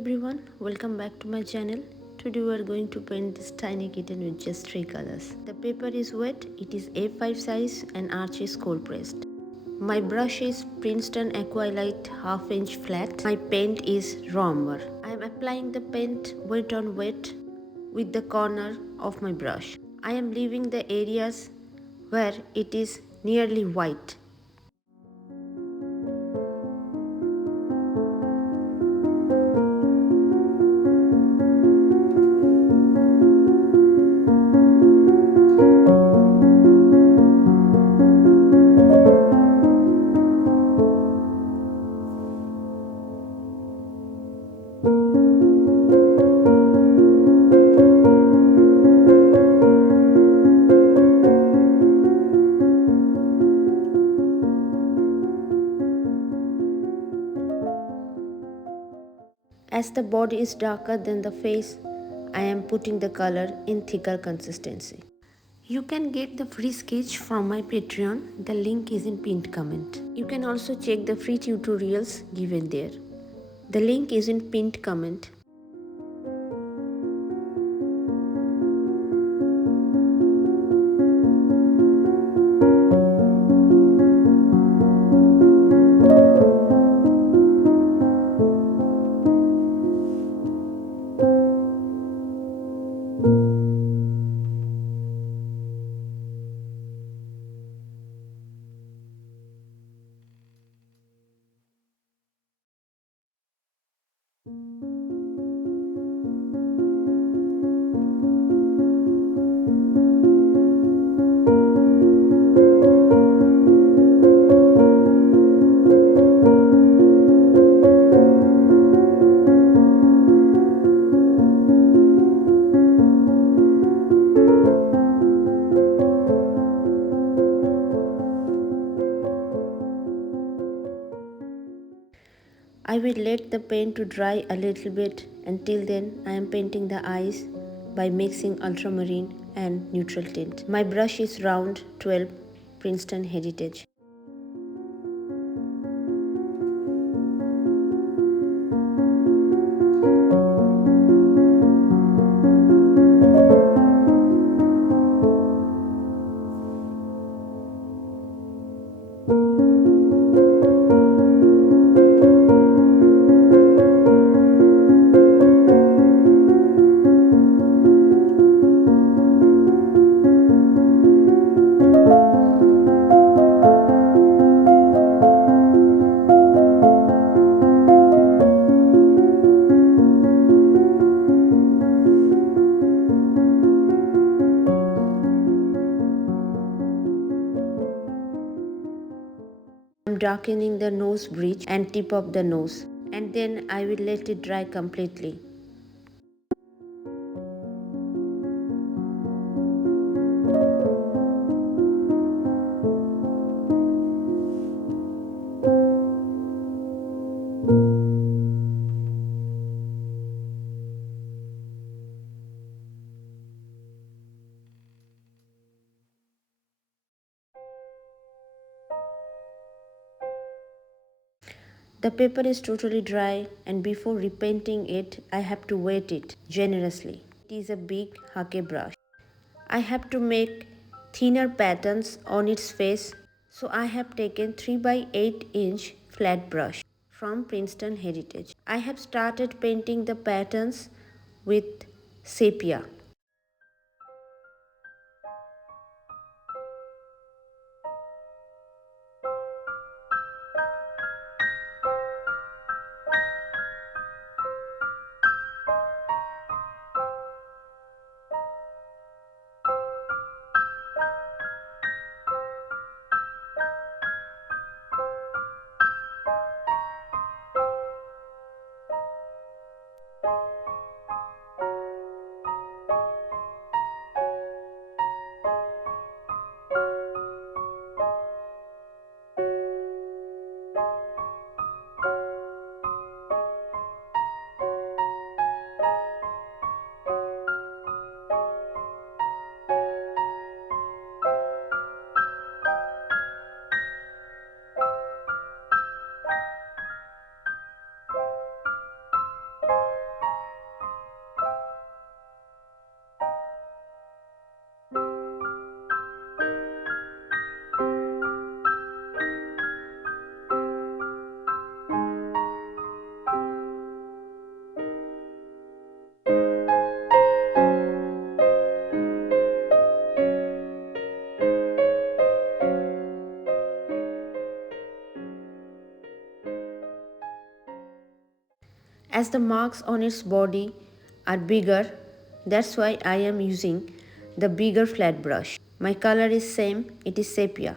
everyone, welcome back to my channel. Today we are going to paint this tiny kitten with just 3 colors. The paper is wet, it is A5 size and arch is cold pressed. My brush is Princeton Aqualite half inch flat. My paint is raw umber. I am applying the paint wet on wet with the corner of my brush. I am leaving the areas where it is nearly white. As the body is darker than the face, I am putting the color in thicker consistency. You can get the free sketch from my Patreon. The link is in pinned comment. You can also check the free tutorials given there. The link is in pinned comment. I will let the paint to dry a little bit. Until then, I am painting the eyes by mixing ultramarine and neutral tint. My brush is round 12 Princeton Heritage. I am darkening the nose bridge and tip of the nose, and then I will let it dry completely. The paper is totally dry, and before repainting it, I have to wet it generously. It is a big hake brush. I have to make thinner patterns on its face, so I have taken 3 by 8 inch flat brush from Princeton Heritage. I have started painting the patterns with sepia. As the marks on its body are bigger, that's why I am using the bigger flat brush. My color is same, it is sepia.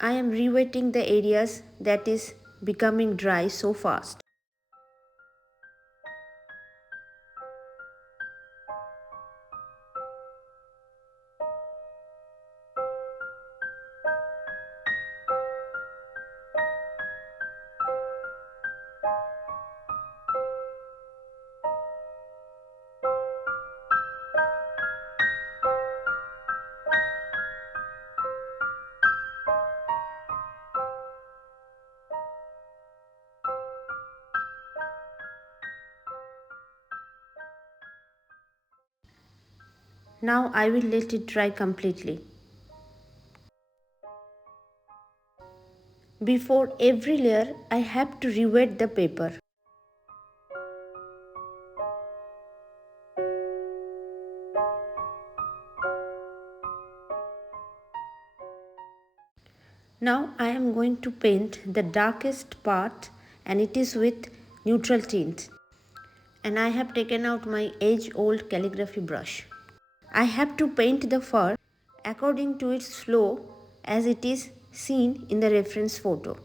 I am rewetting the areas that is becoming dry so fast. Now I will let it dry completely. Before every layer, I have to rewet the paper. Now I am going to paint the darkest part, and it is with neutral tint. And I have taken out my age-old calligraphy brush. I have to paint the fur according to its flow as it is seen in the reference photo.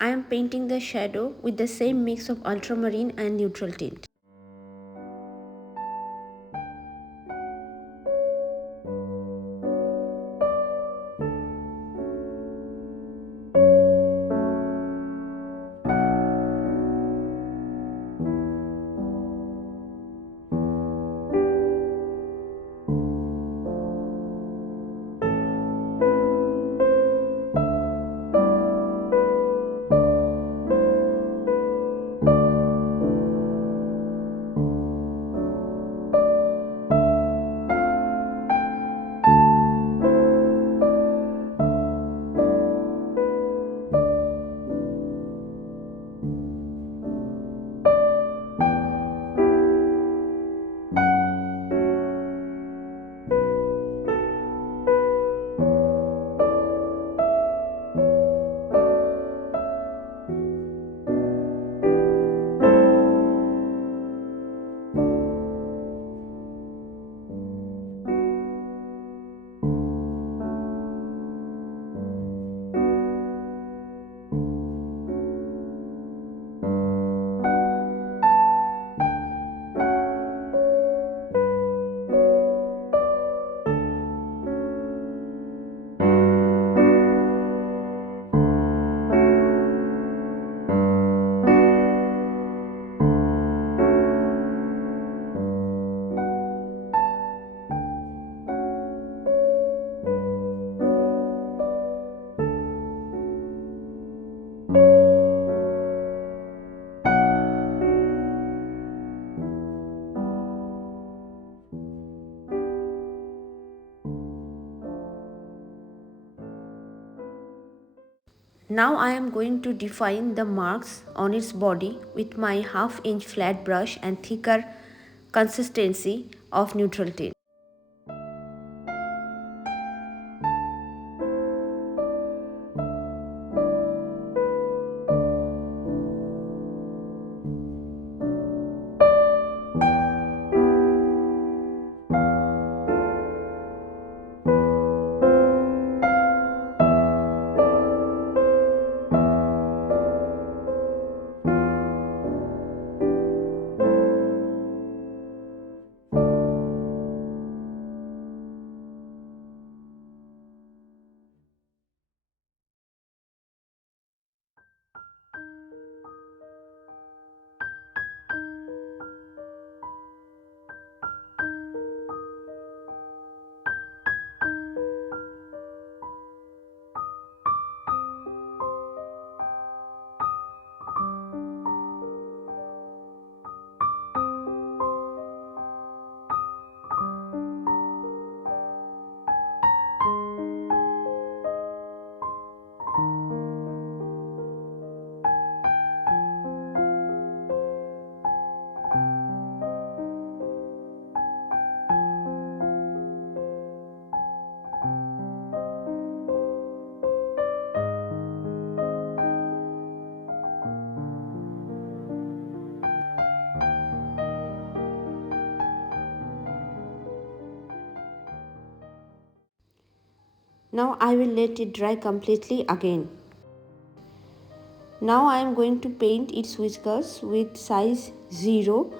I am painting the shadow with the same mix of ultramarine and neutral tint. Now I am going to define the marks on its body with my half-inch flat brush and thicker consistency of neutral tint. Now I will let it dry completely again. Now I am going to paint its whiskers with size 0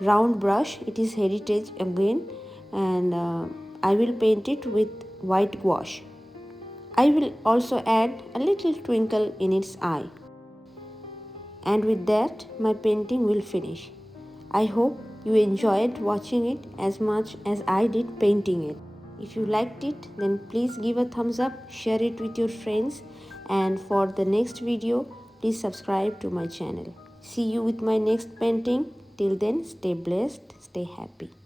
round brush. It is heritage again, and I will paint it with white gouache. I will also add a little twinkle in its eye. And with that, my painting will finish. I hope you enjoyed watching it as much as I did painting it. If you liked it, then please give a thumbs up, share it with your friends, and for the next video, please subscribe to my channel. See you with my next painting. Till then, stay blessed, stay happy.